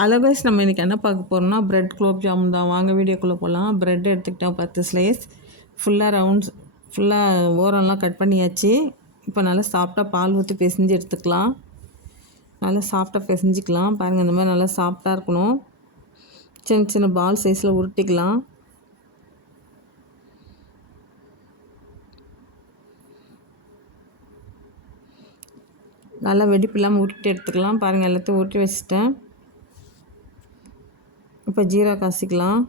அலகைஸ் நம்ம இன்றைக்கி என்ன பார்க்க போகிறோம்னா ப்ரெட் குலோப் ஜாமுன் தான். வாங்க வீடியோக்குள்ளே போகலாம் ப்ரெட் எடுத்துக்கிட்டோம் பத்து ஸ்லைஸ் ஃபுல்லாக ரவுண்ட்ஸ் ஃபுல்லாக ஓரம்லாம் கட் பண்ணியாச்சு. இப்போ நல்லா சாஃப்டாக பால் ஊற்றி பிசைஞ்சு எடுத்துக்கலாம். நல்லா சாஃப்டாக பிசைஞ்சிக்கலாம். பாருங்கள் இந்த மாதிரி நல்லா சாஃப்டாக இருக்கணும். சின்ன சின்ன பால் சைஸில் உருட்டிக்கலாம். நல்லா வெடிப்பு இல்லாமல் உருட்டி எடுத்துக்கலாம். பாருங்கள் எல்லாத்தையும் உருட்டி வச்சுட்டேன். இப்போ ஜீரா காசிக்கலாம்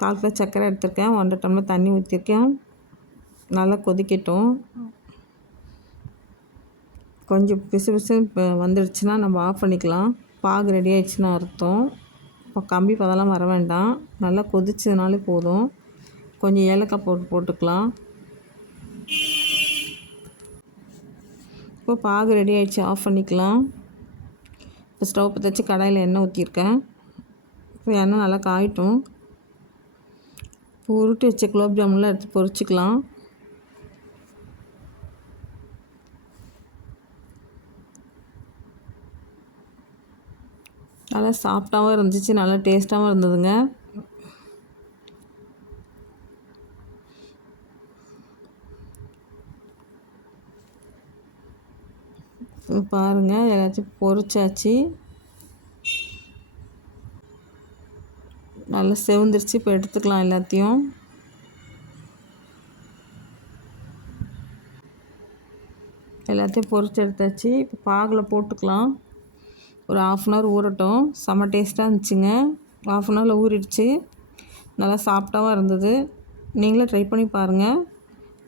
கால் கிலோ சர்க்கரை எடுத்திருக்கேன். ஒன்றரை டம்ளர் தண்ணி ஊற்றிருக்கேன் நல்லா கொதிக்கட்டும். கொஞ்சம் பிசு பிசு இப்போ வந்துடுச்சுன்னா நம்ம ஆஃப் பண்ணிக்கலாம். பாகு ரெடி ஆயிடுச்சுன்னு அர்த்தம். இப்போ கம்பி பதெல்லாம் வர வேண்டாம். நல்லா கொதிச்சதுனாலே போதும். கொஞ்சம் ஏலக்காய் போட்டு போட்டுக்கலாம். இப்போ பாகு ரெடி ஆகிடுச்சு ஆஃப் பண்ணிக்கலாம். இப்போ ஸ்டவ் பற்ற வச்சு கடாயில் எண்ணெய் ஊற்றிருக்கேன் இப்போ எண்ணெய் நல்லா காயட்டும். உருட்டி வச்ச குலோப் ஜாமுன்லாம் எடுத்து பொரிச்சிக்கலாம். நல்லா சாஃப்டாகவும் இருந்துச்சு நல்லா டேஸ்ட்டாகவும் இருந்ததுங்க. பாருங்கள் எல்லாத்தையும் பொறிச்சாச்சு நல்லா செவந்துருச்சு. இப்போ எடுத்துக்கலாம் எல்லாத்தையும். எல்லாத்தையும் பொறிச்சு எடுத்தாச்சு. இப்போ பாகில் போட்டுக்கலாம். ஒரு ஆஃப் அன் ஹவர் ஊறட்டும். செம்ம டேஸ்ட்டாக இருந்துச்சுங்க. ஆஃப் அன் ஹவரில் ஊறிடுச்சு. நல்லா சாஃப்டாகவும் இருந்தது. நீங்களே ட்ரை பண்ணி பாருங்கள்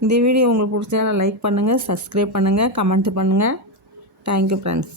இந்த வீடியோ உங்களுக்கு பிடிச்சதால லைக் பண்ணுங்கள் சப்ஸ்கிரைப் பண்ணுங்கள் கமெண்ட் பண்ணுங்கள் தேங்க்யூ ஃப்ரெண்ட்ஸ்